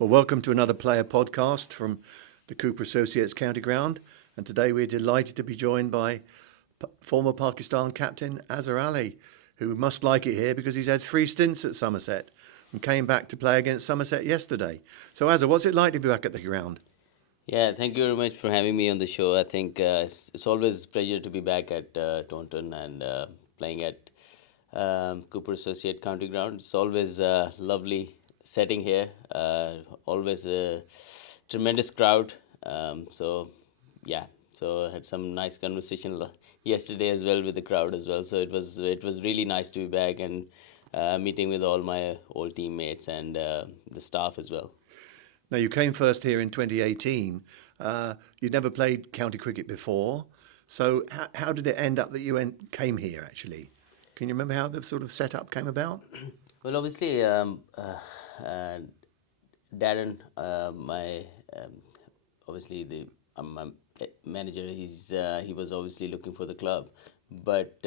Well, welcome to another player podcast from the Cooper Associates County Ground. And today we're delighted to be joined by former Pakistan captain Azhar Ali, who must like it here because he's had 3 stints at Somerset and came back to play against Somerset yesterday. So, Azhar, what's it like to be back at the ground? Yeah, thank you very much for having me on the show. I think it's always a pleasure to be back at Taunton and playing at Cooper Associate County Ground. It's always a lovely setting here. Always a tremendous crowd. Yeah, so I had some nice conversation yesterday as well with the crowd as well. So it was really nice to be back and meeting with all my old teammates and the staff as well. Now, you came first here in 2018. You'd never played county cricket before. So, how did it end up that you came here actually? Can you remember how the sort of setup came about? Well, obviously, uh, Darren, my obviously the my manager, he was obviously looking for the club, but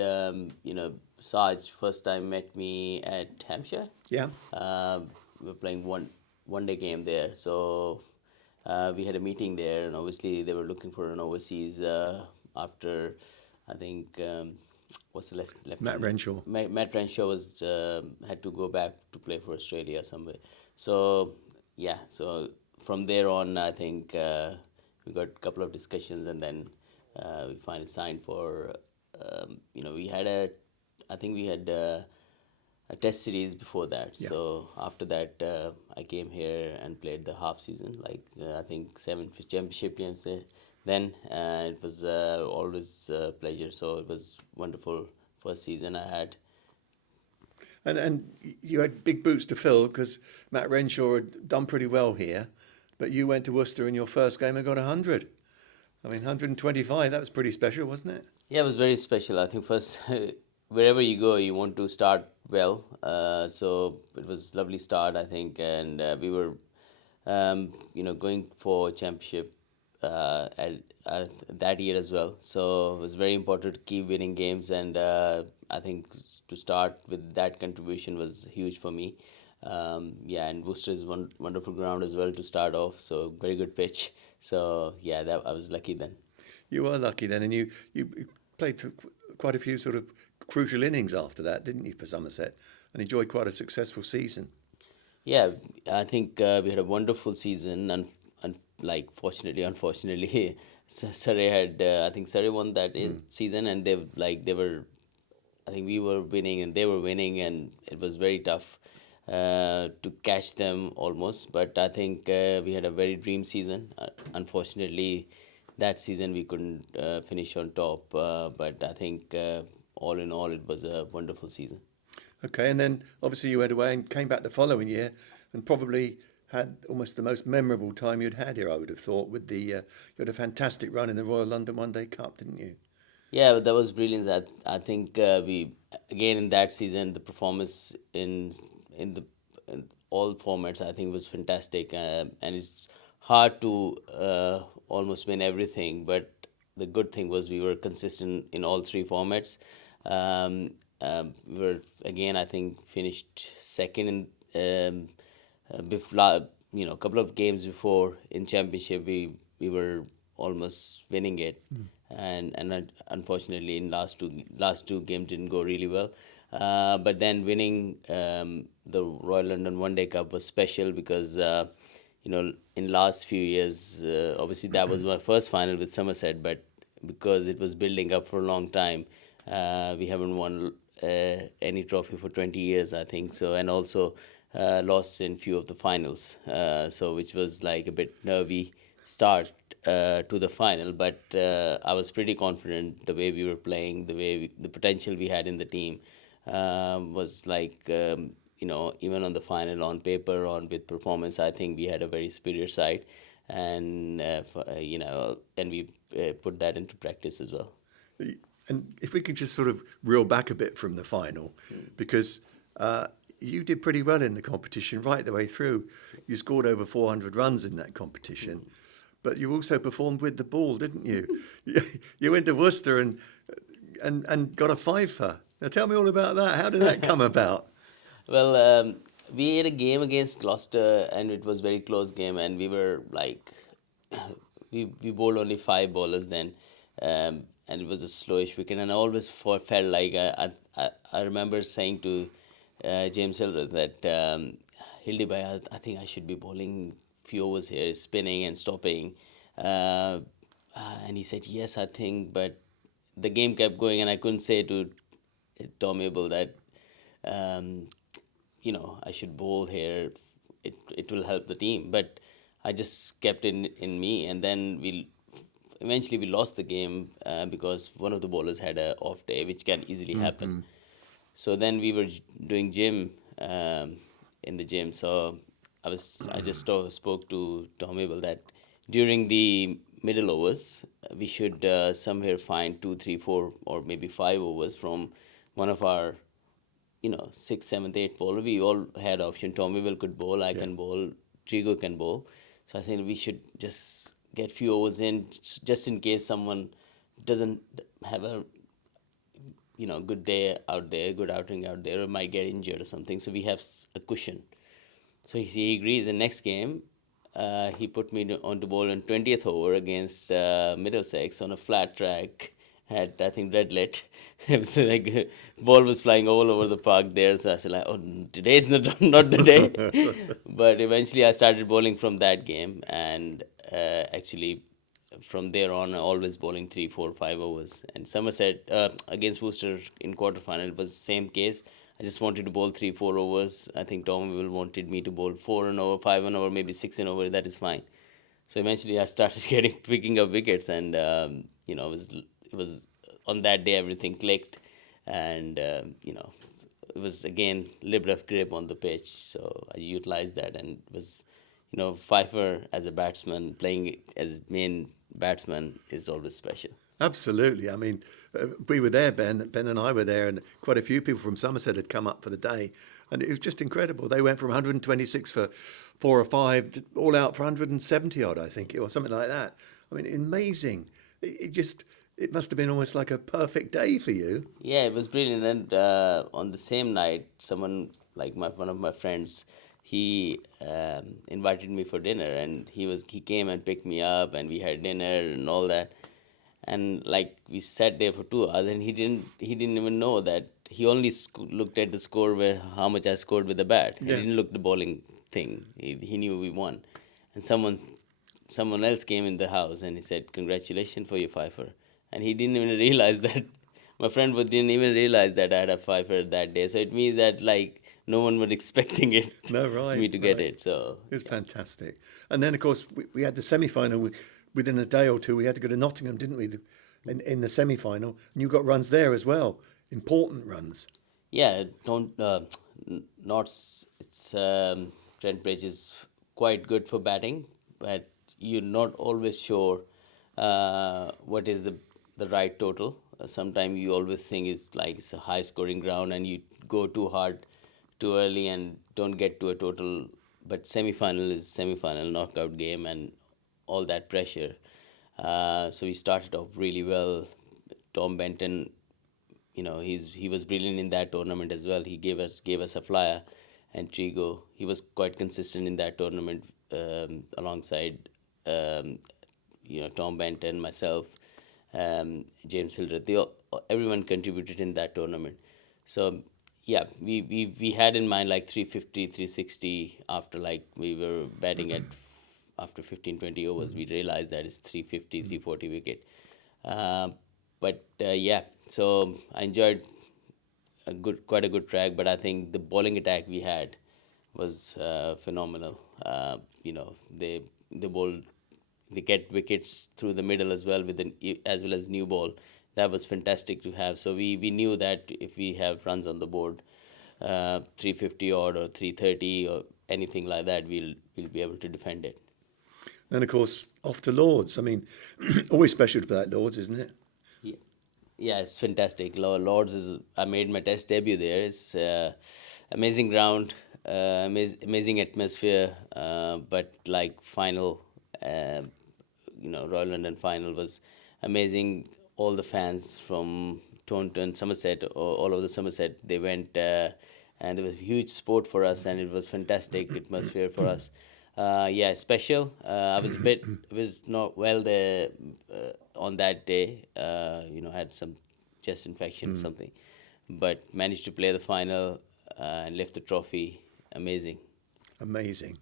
Saj first time met me at Hampshire. Yeah. We were playing one day game there, so we had a meeting there, and obviously they were looking for an overseas after I think what's the Matt lieutenant? Renshaw. Matt Renshaw was had to go back to play for Australia somewhere. So yeah, so from there on, I think we got a couple of discussions, and then we finally signed for. We had I think we had a test series before that. Yeah. So after that, I came here and played the half season, like I think 7 championship games there. Then it was always a pleasure. So it was wonderful first season I had. And you had big boots to fill because Matt Renshaw had done pretty well here, but you went to Worcester in your first game and got 100. I mean, 125, that was pretty special, wasn't it? Yeah, it was very special. I think first, wherever you go, you want to start well. So it was lovely start, I think, and we were, going for championship at that year as well. So it was very important to keep winning games, and I think to start with that contribution was huge for me. Yeah, and Worcester is one wonderful ground as well to start off. So very good pitch. So yeah, that I was lucky then. You were lucky then, and you played quite a few sort of crucial innings after that, didn't you, for Somerset, and enjoyed quite a successful season. Yeah, I think we had a wonderful season, and like fortunately, unfortunately, Surrey had. I think Surrey won that season, and they were. I think we were winning and they were winning, and it was very tough to catch them almost. But I think we had a very dream season. Unfortunately, that season we couldn't finish on top. But I think all in all, it was a wonderful season. Okay, and then obviously you went away and came back the following year, and probably had almost the most memorable time you'd had here, I would have thought, with you had a fantastic run in the Royal London One Day Cup, didn't you? Yeah, that was brilliant. I think we again in that season the performance in the in all formats I think was fantastic, and it's hard to almost win everything. But the good thing was we were consistent in all 3 formats. We were again I think finished second in before a couple of games before in championship we were almost winning it, and unfortunately in last two games didn't go really well. But then winning the Royal London One Day Cup was special because in last few years, obviously that was my first final with Somerset, but because it was building up for a long time, we haven't won any trophy for 20 years, I think so, and also lost in few of the finals, so which was like a bit nervy start to the final. But I was pretty confident the way we were playing, the potential we had in the team was like even on the final on paper on with performance, I think we had a very superior side, and and we put that into practice as well. And if we could just sort of reel back a bit from the final, because you did pretty well in the competition right the way through. You scored over 400 runs in that competition, but you also performed with the ball, didn't you? You went to Worcester and got a fiver. Now tell me all about that. How did that come about? Well, we had a game against Gloucester, and it was very close game, and we were like, we bowled only five bowlers then, and it was a slowish wicket, and I always felt like I remember saying to James Hildreth that Hildy bhai, I think I should be bowling few overs here, spinning and stopping, uh, and he said yes, I think, but the game kept going, and I couldn't say to Tom Abel that um, I should bowl here. It will help the team. But I just kept it in me, and then we eventually we lost the game because one of the bowlers had a off day, which can easily happen. So then we were doing gym in the gym. So I just spoke to Tom Abel that during the middle overs we should somewhere find two, three, four, or maybe five overs from one of our sixth, seventh, eighth bowler. We all had option. Tommy Will could bowl, I Yeah. can bowl, Trigo can bowl. So I think we should just get few overs in, just in case someone doesn't have a good day out there, good outing out there, or might get injured or something. So we have a cushion. So he agrees. The next game, he put me on to bowl in 20th over against Middlesex on a flat track at, I think, Redlet. So like ball was flying all over the park there. So I said like, oh, today's not the day. But eventually I started bowling from that game, and actually from there on, always bowling 3, 4, 5 overs. And Somerset against Worcester in quarterfinal, it was the same case. I just wanted to bowl 3, 4 overs. I think Tom Will wanted me to bowl 4 an over, 5 an over, maybe 6 an over. That is fine. So eventually, I started picking up wickets, and it was on that day everything clicked, and it was again a little bit of grip on the pitch. So I utilized that, and was Pfeiffer as a batsman playing as main batsman is always special. Absolutely. I mean, we were there, Ben. Ben and I were there, and quite a few people from Somerset had come up for the day, and it was just incredible. They went from 126 for four or five, all out for 170 odd, I think, or something like that. I mean, amazing. It must have been almost like a perfect day for you. Yeah, it was brilliant. And on the same night, someone like one of my friends, he invited me for dinner, and he came and picked me up, and we had dinner and all that. And like we sat there for 2 hours, and he didn't even know that he only looked at the score where how much I scored with the bat. He Yeah. didn't look the bowling thing. He knew we won, and someone else came in the house and he said, "Congratulations for your fifer." And he didn't even realize that my friend didn't even realize that I had a fifer that day. So it means that like no one was expecting it, No, right, me to get right. it. So It was yeah. fantastic. And then, of course, we had the semi final. Within a day or two, we had to go to Nottingham, didn't we? In the semi final. And you got runs there as well. Important runs. Yeah, don't not it's Trent Bridge is quite good for batting, but you're not always sure what is the right total. Sometimes you always think it's a high scoring ground, and you go too hard too early and don't get to a total. But semi-final is semi-final knockout game, and all that pressure. So we started off really well. Tom Benton, he was brilliant in that tournament as well. He gave us a flyer, and Trigo, he was quite consistent in that tournament alongside um, Tom Benton, myself, James Hildreth. Everyone contributed in that tournament. So yeah, we had in mind like 350, 360 after like we were batting at after 15, 20 overs. We realized that it's 350, 340 wicket. Uh, but yeah, so I enjoyed quite a good track. But I think the bowling attack we had was phenomenal. They bowled, they get wickets through the middle as well as well as new ball. That was fantastic to have. So we knew that if we have runs on the board, 350 odd or 330 or anything like that, we'll be able to defend it. Then, of course, off to Lords. I mean, always special to play at Lords, isn't it? Yeah, yeah, it's fantastic. Lords is I made my test debut there. It's amazing ground, amazing atmosphere. But like final, Royal London final was amazing. All the fans from Taunton, Somerset, all over the Somerset, they went and it was a huge sport for us, and it was fantastic atmosphere for us. Yeah, special. I was a bit was not well there on that day. Had some chest infection or something, but managed to play the final and lift the trophy. Amazing. Amazing.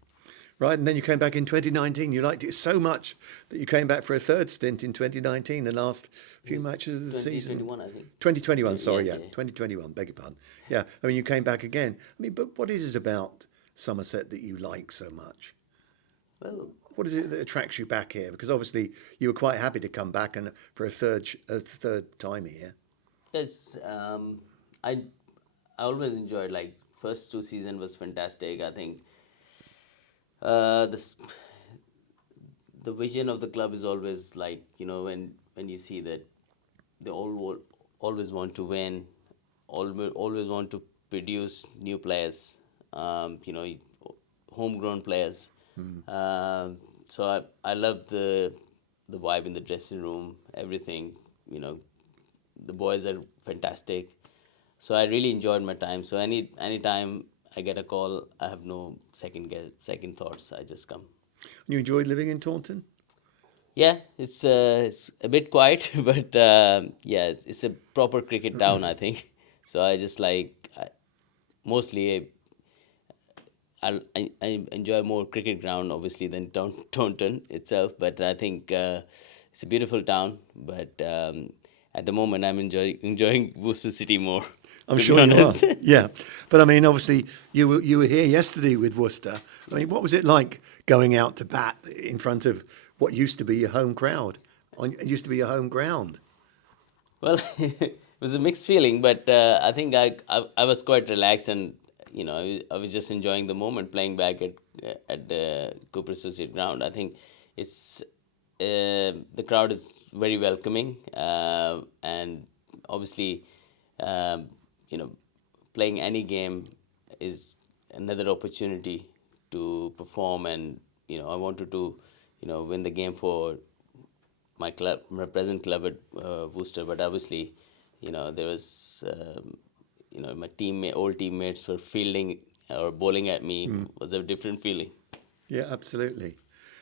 Right, and then you came back in 2019. You liked it so much that you came back for a third stint in 2019, the last few matches of the season. 2021, I think. 2021, sorry, Yes, yeah, yeah. 2021, beg your pardon. Yeah, I mean, you came back again. I mean, but what is it about Somerset that you like so much? Well, What is it that attracts you back here? Because obviously you were quite happy to come back and for a third time here. yes. I always enjoyed, like, first two season was fantastic. I think this the vision of the club is always like, when you see that they always want to win, always want to produce new players, homegrown players. So I love the vibe in the dressing room, everything. You know, the boys are fantastic. So I really enjoyed my time. So anytime I get a call, I have no second thoughts. I just come. You enjoyed living in Taunton? Yeah, it's a bit quiet, but yeah, it's a proper cricket town, I think. So I just mostly I enjoy more cricket ground obviously than Taunton itself, but I think it's a beautiful town. But at the moment, I'm enjoying Worcester City more, I'm to be sure you are. honest. Yeah, but I mean, obviously, you were here yesterday with Worcester. I mean, what was it like going out to bat in front of what used to be your home crowd? It used to be your home ground. Well, it was a mixed feeling, but I think I was quite relaxed, and I was just enjoying the moment playing back at the Cooper Associate ground. I think it's the crowd is very welcoming, and obviously, um, you know, playing any game is another opportunity to perform, and I wanted to win the game for my present club at Worcester. But obviously, there was, my old teammates were fielding or bowling at me. Was a different feeling. Yeah, absolutely.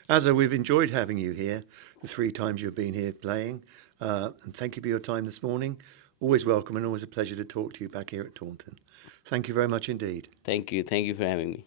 Azhar, we've enjoyed having you here the 3 times you've been here playing, and thank you for your time this morning. Always welcome and always a pleasure to talk to you back here at Taunton. Thank you very much indeed. Thank you for having me.